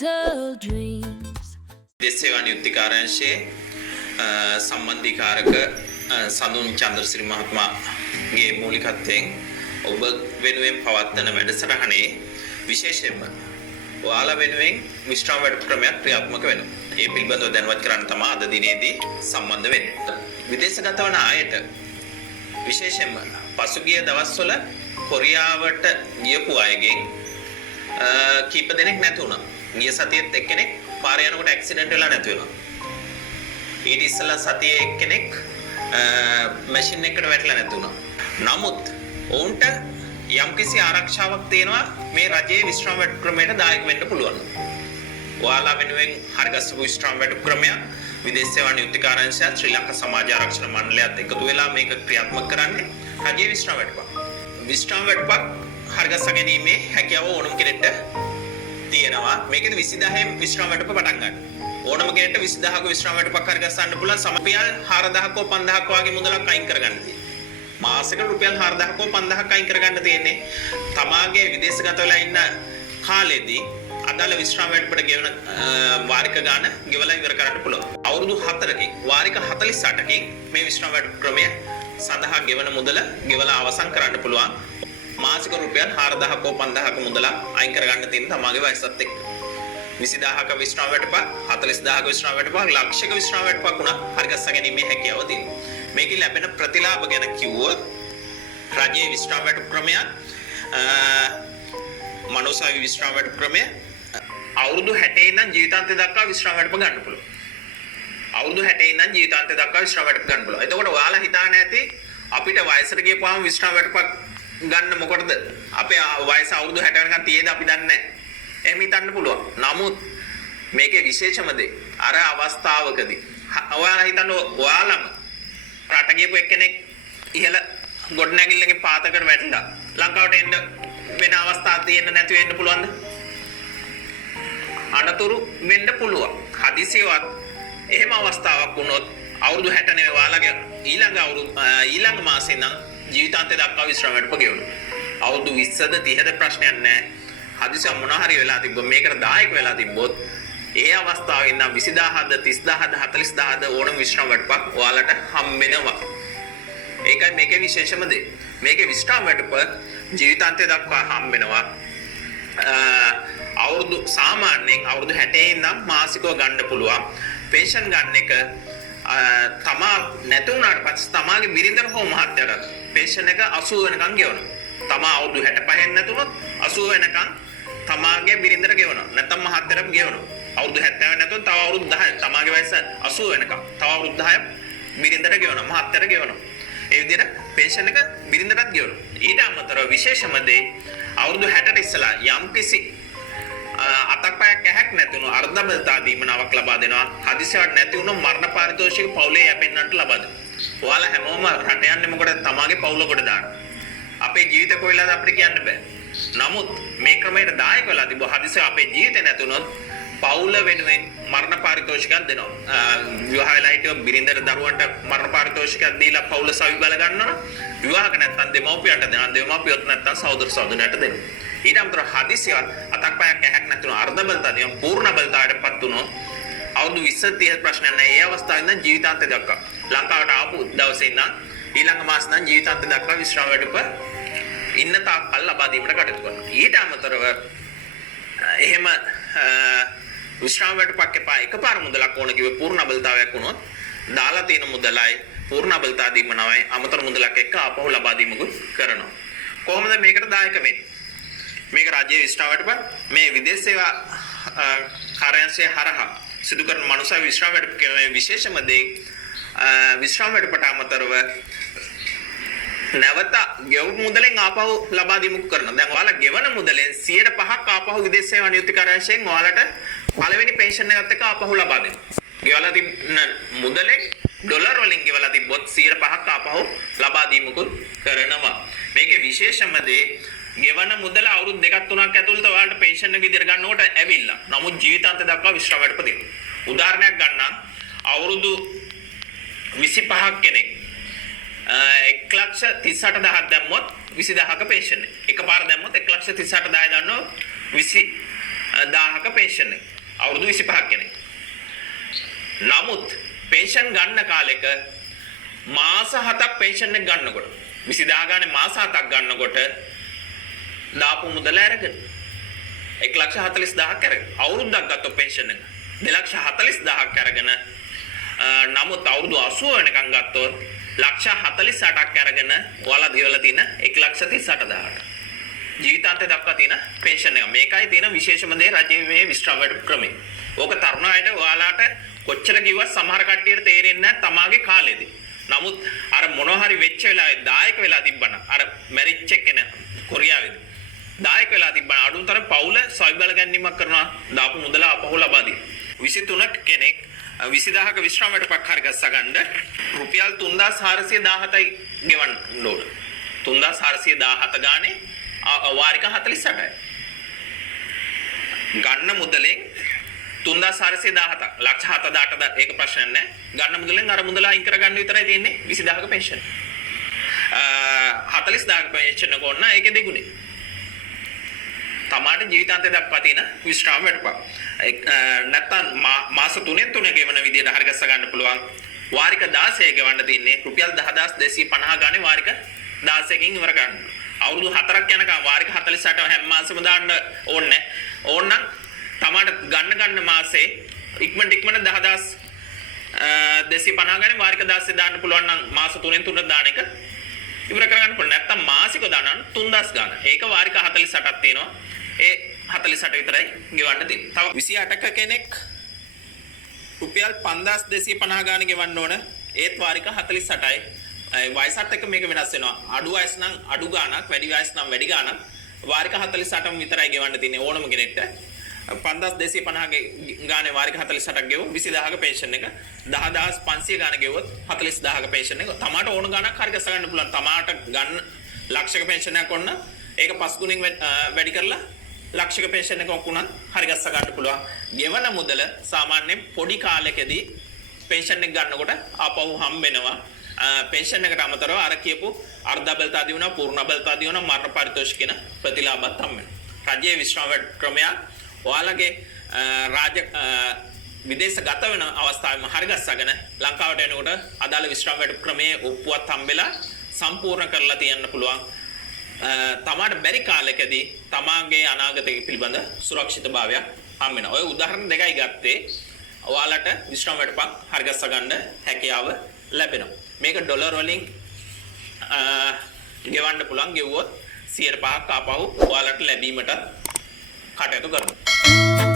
little dreams. දේශේවා නියුක්තිකාරංශයේ සම්බන්ධීකාරක සඳුන් චන්ද්‍රසිරි මහත්මයාගේ මූලිකත්වයෙන් ඔබ වෙනුවෙන් පවත්වන වැඩසටහනේ විශේෂයෙන්ම ඔයාලා වෙනුවෙන් විශ්‍රාම වැඩ ක්‍රමයක් ක්‍රියාත්මක වෙනවා. ඒ පිළිබඳව දැනුවත් කරන්න තමයි අද දිනේදී සම්බන්ධ වෙන්නේ. විදේශගත වන අයට විශේෂයෙන්ම පසුගිය දවස්වල කොරියාවට ගියපු අයගෙන් කීප දෙනෙක් නැති වුණා. ගිය සතියේත් එක්කෙනෙක් පාරේ යනකොට ඇක්සිඩන්ට් වෙලා නැති වෙනවා. ඊට ඉස්සෙල්ලා සතියේ එක්කෙනෙක් මැෂින් එකකට වැටලා නැති වුණා. නමුත් ඔවුන්ට යම්කිසි ආරක්ෂාවක් තියෙනවා මේ රජයේ විශ්‍රාම වැඩ ක්‍රමයට දායක වෙන්න පුළුවන්. ඔයාලා වෙනුවෙන් හරිගස්සපු විශ්‍රාම වැඩ ක්‍රමය විදේශ සේවා නියුක්තිකාරංශය ශ්‍රී ලංකා සමාජ ආරක්ෂණ මණ්ඩලයත් එකතු වෙලා මේක ක්‍රියාත්මක කරන්නේ රජයේ විශ්‍රාම වැඩපක්. විශ්‍රාම වැඩපක් හරිගස්ස ගැනීමේ හැකියාව ඕනම කෙනෙක්ට තියෙනවා. මේකෙදි 20000 විශ්‍රාම වැඩපක් පටන් ගන්න. ඕනම කෙනෙක්ට 20000ක විශ්‍රාම වැඩපක් හරිගස්සන්න පුළුවන්. සමපියල් 4000ක 5000ක වගේ මුදලක් අයින් කරගන්න තියෙනවා. මාසෙකට රුපියල් 4000ක 5000ක අයින් කරගන්න තියෙන්නේ. තමාගේ විදේශගත වෙලා ඉන්න කාලෙදී අදාළ විශ්‍රාම වැඩපට ගෙවන වාරික ගාන ගෙවලා ඉවර කරන්න පුළුවන්. අවුරුදු 4කින් වාරික 48කින් මේ විශ්‍රාම වැඩ ක්‍රමය සඳහා ගෙවන මුදල ගෙවලා අවසන් කරන්න පුළුවන්. මාසික රුපියල් 4000ක 5000ක මුදල අයින් කරගන්න තියෙන තමාගේ වයසත් එක්ක. 20000ක විශ්‍රාම වැඩපක් 40000ක විශ්‍රාම වැඩපක් ලක්ෂයක විශ්‍රාම වැඩපක් උනා හරිගස්ස ගැනීමේ හැකියාව තියෙනවා. මේකේ ලැබෙන ප්‍රතිලාභ ගැන කිව්වොත් රජයේ විශ්‍රාම වැඩ ක්‍රමය මනෝසාවි විශ්‍රාම වැඩ ක්‍රමය අවුරුදු 60 ඉඳන් ජීවිතාන්තය දක්වා විශ්‍රාම වැඩප ගන්න පුළුවන්. අවුරුදු 60 ඉඳන් ජීවිතාන්තය දක්වා විශ්‍රාම වැඩප ගන්න පුළුවන්. එතකොට ඔයාලා හිතාන ඇති අපිට වයසට ගියපුවාම විශ්‍රාම වැඩප ගන්න මොකටද? අපේ වයස අවුරුදු 60 වෙනකන් තියෙද අපි දන්නේ නැහැ. එහෙම හිතන්න පුළුවන්. නමුත් මේකේ විශේෂම දේ අර අවස්ථාවකදී ඔයාලා හිතන්න ඔයාලම රට ගියපු එක්කෙනෙක් ඉහළ ගොඩනැගිල්ලගේ පාතකට වැටිලා ලංකාවට එන්න වෙන අවස්ථා තියෙන්න නැති වෙන්න පුළුවන්ද? අනතුරු වෙන්න පුළුවන්. හදිසියවත් එහෙම අවස්ථාවක් වුණොත් අවුරුදු 60 නෙවෙයි ඔයාලගේ ඊළඟ මාසේ නම් ජීවිතාන්තය දක්වා විශ්‍රාම වැඩප ගෙවනවා. අවුරුදු 20ද 30ද ප්‍රශ්නයක් නැහැ. හදිසිය මොනවා හරි වෙලා තිබ්බොත් මේකට දායක වෙලා තිබ්බොත් ඒ අවස්ථාවේ ඉන්න 20000ද 30000ද 40000ද ඕනම විශ්‍රාම වැඩපක් ඔයාලට හම්බෙනවා. ඒකයි මේකේ විශේෂම දේ. මේකේ විශ්‍රාම වැඩප ජීවිතාන්තය දක්වා හම්බෙනවා. අවුරුදු සාමාන්‍යයෙන් අවුරුදු 60 ඉඳන් මාසිකව ගන්න පුළුවන්. පෙන්ෂන් ගන්න එක තමා නැති වුණාට පස්සේ තමාගේ බිරිඳට හෝ මහත්තයාට පෙන්ෂන් එක 80 වෙනකන් ගෙවනවා. තමා අවුරුදු 65 නැතුනොත් 80 වෙනකන් තමාගේ බිරිඳට ගෙවනවා. නැත්නම් මහත්තයාට ගෙවනවා. අවුරුදු 70 නැතුනොත් තව අවුරුදු 10 තමාගේ වයස 80 වෙනකන් තව අවුරුදු 10ක් බිරිඳට ගෙවනවා. මහත්තයාට ගෙවනවා. ඒ විදිහට පෙන්ෂන් එක බිරිඳටත් ගෙවනවා. ඊට අමතරව විශේෂම දේ අවුරුදු 60ට ඉස්සලා යම්කිසි අතක් පයක් ඇහැක් නැතුණු අර්ධබලතා දීමනාවක් ලබා දෙනවා. හදිසියක් නැති වුණොත් මරණ පාරිතෝෂික පවුලේ යැපෙන්නට ලබා දෙනවා. ඔයාලා හැමෝම රට යන්නේ මොකටද? තමාගේ පවුල කොට දාන්න. අපේ ජීවිත කොයිලාද අපිට කියන්න බෑ. නමුත් මේ ක්‍රමයට දායක වෙලා තිබ්බ හදිසිය අපේ ජීවිතේ නැතුණොත් පවුල වෙනුවෙන් මරණ පාරිතෝෂිකයක් දෙනවා. විවාහ වෙලා හිටියොත් බිරිඳට දරුවන්ට මරණ පාරිතෝෂිකයක් දීලා පවුල සවි බල ගන්නවා. විවාහක නැත්නම් දෙමව්පියන්ට දෙනවා. දෙමව්පියොත් නැත්නම් සහෝදර සහෝදරයන්ට දෙනවා. ඊට අමතරව හදිසියවත් අතක් පයක් ඇහැක් නැතුණු අර්ධ බලතා දියම් පූර්ණ බලතාවටපත් වුණොත් අවුරුදු 20 30 ප්‍රශ්නයක් නැහැ. ඒ අවස්ථාවේ ඉඳන් ජීවිතාන්තය දක්වා ලංකාවට ආපු දවසේ ඉඳන් ඊළඟ මාස නම් ජීවිතාන්තය දක්වා විශ්‍රාම වැඩප ඉන්න තාක්කල් ලබා දීමට කටයුතු කරනවා. ඊට අමතරව එහෙම විශ්‍රාම වැඩපක් එපා එකපාර මුදලක් ඕන කිව්ව පූර්ණ බලතාවයක් වුණොත් දාලා තියෙන මුදලයි පූර්ණ බලතා දීමනවයි අමතර මුදලක් එක්ක ආපහු ලබා දීමකුත් කරනවා. කොහොමද මේකට දායක වෙන්නේ? මේක රජයේ විශ්‍රාම වැඩපක් මේ විදේශ සේවා කාර්යාංශය හරහා සිදු කරන මනුෂ්‍ය විශ්‍රාම වැඩපක විශේෂම දේ විශ්‍රාම වැඩපට අමතරව නැවත ගෙවු මුදලෙන් ආපහු ලබා දීමක් කරනවා. දැන් ඔයාලා ගෙවන මුදලෙන් 5% ආපහු විදේශ සේවා නියුක්තිකාරංශයෙන් ඔයාලට පළවෙනි පෙන්ෂන් එකත් එක්ක ආපහු ලබා දෙනවා. ගෙවලා තිබ්බ මුදලෙන් ඩොලර් වලින් ගෙවලා තිබ්බොත් 5% ආපහු ලබා දීමක් කරනවා. මේකේ විශේෂම දේ ගෙවන මුදල අවුරුදු 2ක් 3ක් ඇතුළත ඔයාලට පෙන්ෂන් එක විදිහට ගන්නකොට ඇවිල්ලා. නමුත් ජීවිතාන්තය දක්වා විශ්‍රාම වැඩප දෙනවා. උදාහරණයක් ගන්නම්. අවුරුදු 25ක් කෙනෙක් 1,38,000ක් දැම්මොත් 20000ක පෙන්ෂන් එක. එකපාර දැම්මොත් 1,38,000 දාය දන්නෝ 20 1000ක පෙන්ෂන් එක. අවුරුදු 25ක් කෙනෙක්. නමුත් පෙන්ෂන් ගන්න කාලෙක මාස 7ක් පෙන්ෂන් එක ගන්නකොට 20000 ගානේ මාස 7ක් ගන්නකොට දාපු මුදල අරගෙන 1,40,000ක් අරගෙන අවුරුද්දක් ගත්තොත් පෙන්ෂන් එක 2,40,000ක් අරගෙන නමුත් අවුරුදු 80 වෙනකන් ගත්තොත් 1,48,000ක් අරගෙන ඔයාලා දිවලා තියෙන 1,38,000ට ජීවිතාන්තය දක්වා තියෙන පෙන්ෂන් එක. මේකයි තියෙන විශේෂම දේ රජයේ මේ විශ්‍රාම වැඩ ක්‍රමය. ඕක තරුණ අයට ඔයාලාට කොච්චර කිව්වත් සමහර කට්ටියට තේරෙන්නේ නැහැ තමාගේ කාලෙදී. නමුත් අර මොනවා හරි වෙච්ච වෙලාවේ දායක වෙලා තිබ්බනම් අර මැරිච් එක නේ කොරියාවේදී. දායක වෙලා තිබ්බනම් අඩුතර පවුල සොයිබල ගැනීමක් කරනවා දාපු මුදල අපහු ලබා දී. 23ක කෙනෙක් 20000ක විශ්‍රාම වැඩපක් හරි ගස්සා ගන්න රුපියල් 3417යි ගෙවන්න ඕන. 3417 ගානේ වාරික 48යි. ගන්න මුදලෙන් 3417ක් ලක්ෂ 7,800 ඒක ප්‍රශ්න නැහැ. ගන්න මුදලෙන් අර මුදල අයින් කරගන්න විතරයි තියෙන්නේ 20000ක පෙන්ෂන්. 40000ක පෙන්ෂන් එක ඕන ඒකේ දෙගුණේ. තමාට ජීවිතාන්තය දක්වා තියෙන විශ්‍රාම වැඩපක්. නැත්තම් මාස 3 ගෙවන විදියට හරි ගස්ස ගන්න පුළුවන්. වාරික 16 ගෙවන්න තියෙන්නේ රුපියල් 10250 ගානේ වාරික 16කින් ඉවර ගන්න. අවුරුදු 4ක් යනකම් වාරික 48 හැම මාසෙම දාන්න ඕනේ. ඕනනම් තමාට ගන්න මාසේ ඉක්මනට 10250 ගානේ වාරික 16 දාන්න පුළුවන් නම් මාස 3 දාන එක ඉවර කරගන්න පුළුවන්. නැත්තම් මාසික දාන 3000 ගාන. ඒක වාරික 48ක් තියෙනවා. ඒ 48 විතරයි ගෙවන්න තියෙන්නේ. තව 28ක කෙනෙක් රුපියල් 5250 ගාන ගෙවන්න ඕන. ඒත් වාරික 48යි. වයසත් එක්ක මේක වෙනස් වෙනවා. අඩු වයස නම් අඩු ගානක්, වැඩි වයස නම් වැඩි ගානක්. වාරික 48ම විතරයි ගෙවන්න තියෙන්නේ ඕනම කෙනෙක්ට. 5250 ගානේ වාරික 48ක් ගෙවුවොත් 20000ක පෙන්ෂන් එක 10500 ගාන ගෙවුවොත් 40000ක පෙන්ෂන් එක තමාට ඕන ගානක් හරි ගස්ස ගන්න පුළුවන්. තමාට ගන්න ලක්ෂයක පෙන්ෂන් එකක් ඕන ඒක 5 ගුණින් වැඩි කරලා ලක්ෂයක පෙන්ෂන් එකක් වුණත් හරි ගස්ස ගන්න පුළුවන්. ගෙවන මුදල සාමාන්‍යයෙන් පොඩි කාලෙකදී පෙන්ෂන් එක ගන්නකොට ආපහු හම්බ වෙනවා. පෙන්ෂන් එකට අමතරව අර කියපු අර්ධ බෙල්තා දිනුනා පූර්ණ බෙල්තා දිනුනා මරණ පරිතෝෂ කියන ප්‍රතිලාභත් හම්බ වෙනවා. රජයේ විශ්‍රාම ක්‍රමයක් ඔයාලගේ විදේශ ගත වෙන අවස්ථාවෙම හරි ගස්සගෙන ලංකාවට එනකොට අදාළ විශ්‍රාම වැඩ ක්‍රමයේ ඔප්පුවක් හම්බෙලා සම්පූර්ණ කරලා තියන්න පුළුවන්. තමාට බැරි කාලෙකදී තමාගේ අනාගතය පිළිබඳ සුරක්ෂිතභාවයක් හම්බ වෙනවා. ඔය උදාහරණ දෙකයි ගත්තේ. ඔයාලට විශ්‍රාම වැඩපක් හරි ගස්ස ගන්න හැකියාව ලැබෙනවා. මේක ඩොලර් වලින් ගෙවන්න පුළුවන්. ගෙවුවොත් 105ක් ආපහු ඔයාලට ලැබීමට කටයුතු කරනවා.